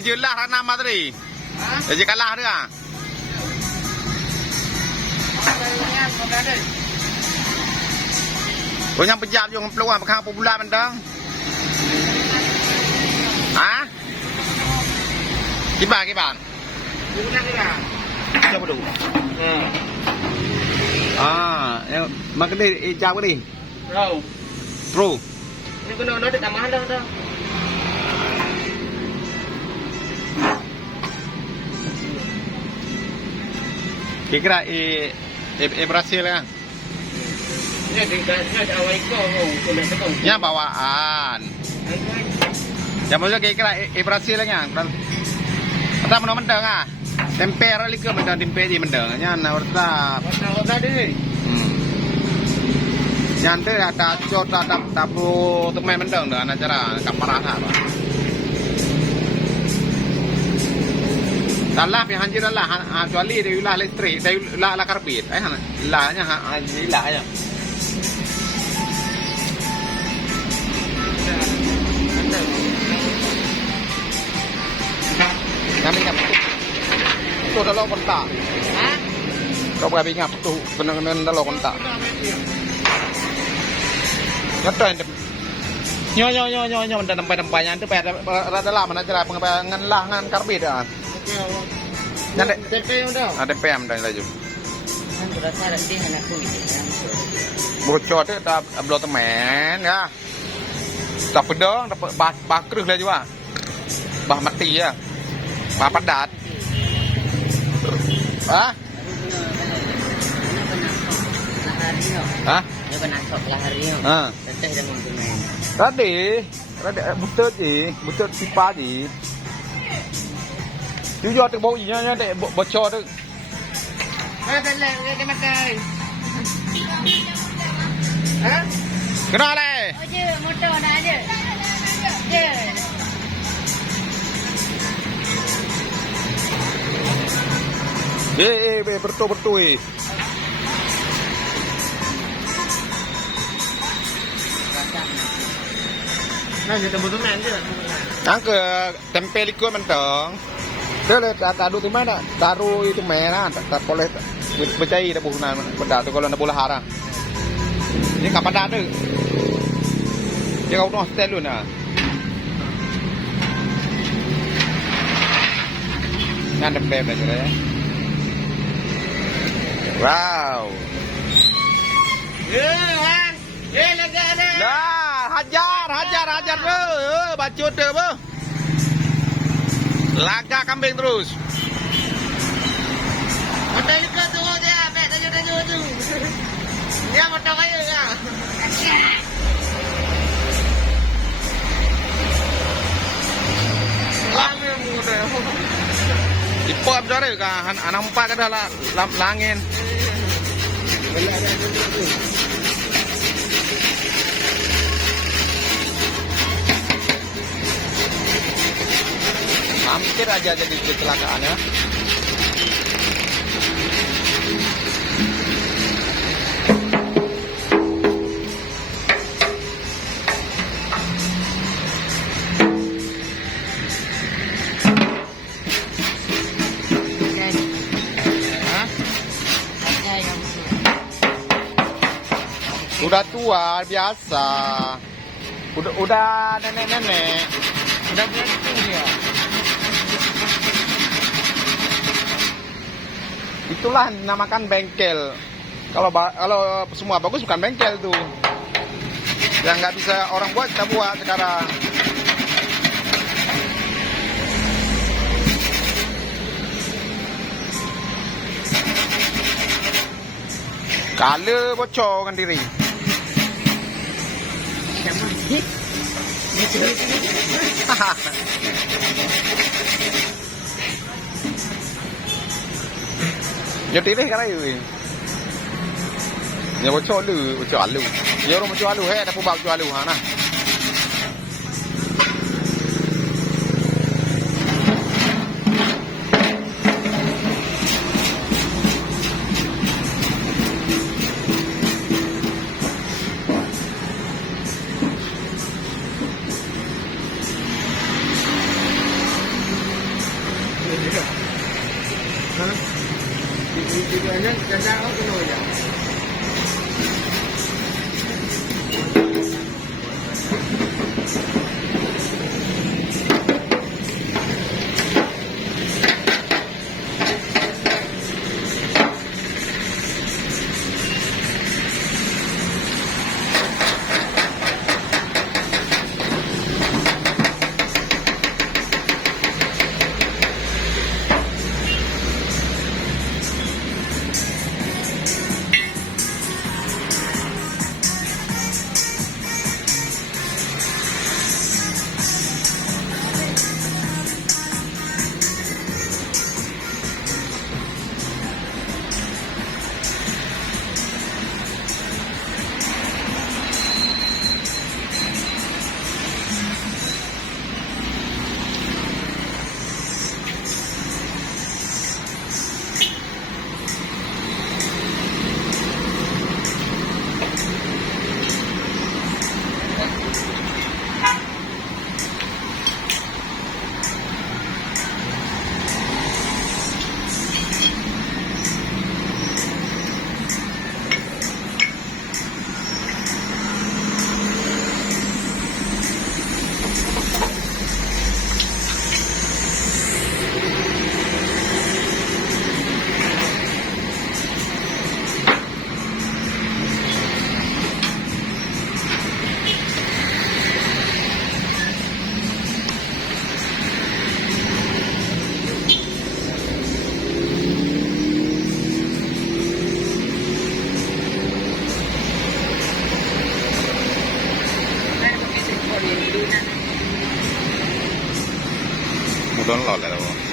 jelah nama tadi. Jadi kalah dia. Punya pejam yang peluang pegang popular bentang. Hah? Kiban. Coba dulu. Yang makan ni jauh ni. Pro. Ini kena ada tambahan dah. Kira berhasil kan? Ya bawaan. Yang maksudnya kira berhasil kan? Kita mau mendeng ah. Tempe lagi ke mendeng tempe di mendeng. Nya orta. Orta deh. Nyante ada cot ada tabu untuk main mendeng dengan acara kaparah apa. Dalah yang hancur dalah kecuali dari wilayah listrik, dari wilayah karbit. Lahnya lah aja. Kami kan itu dalam kontak. Kau berapa ingat itu benar-benar dalam kontak. Ngetrend. Nyo dan tempat-tempatnya itu rada lama nak cara pengembangan lahan karbit ah. Nanti tempe udah. Ada tempe am dah laju. Kan berasa ada di anak kulit. Bocor tu tak belum temen ya. Tak pedang dapat bah kerus lah juga. Bah mati ya. Bah padat. Hah? Hah? Dia kena sok laharnya. Teteh dah mempunyai. Tadi butut pipa je. Jujur tu bau nya dek bocor tu. Belah dia makan. Ha? Kena le. Oh je motor dah ada. Je. Bertu. Nah, kita butuh nanti. Nang ke tempe likur mentong. Dia le taruh tu mana? Taruh itu merah, tak boleh bercai dah bukan benda tu kalau nak bola harang. Ini kapan dah tu? Dia kau tu hostel lu na. Ngan tempe macam ni. Wow. Lega ada. Dah, hajar tu. Bacut tu, bu. Laga kambing terus. Hotel ke tu dia, mek tajuk tu. Dia motor kaya ya. Lama muda. Ipap jare kan anak empat ke dah langin. Hampir aja jadi kecelakaan ya. Udah tua biasa. Udah nenek-nenek. Udah berhenti dia. Itulah dinamakan bengkel. Kalau semua bagus bukan bengkel tuh. Yang nggak bisa orang buat kita buat sekarang. Kala bocor kan diri. Jadi deh kan itu. Ya bocor alu. Ya orang bocor alu ada pun bocor alu ha nah. Tujuannya kerja apa dulu ya? Mudah lah lah.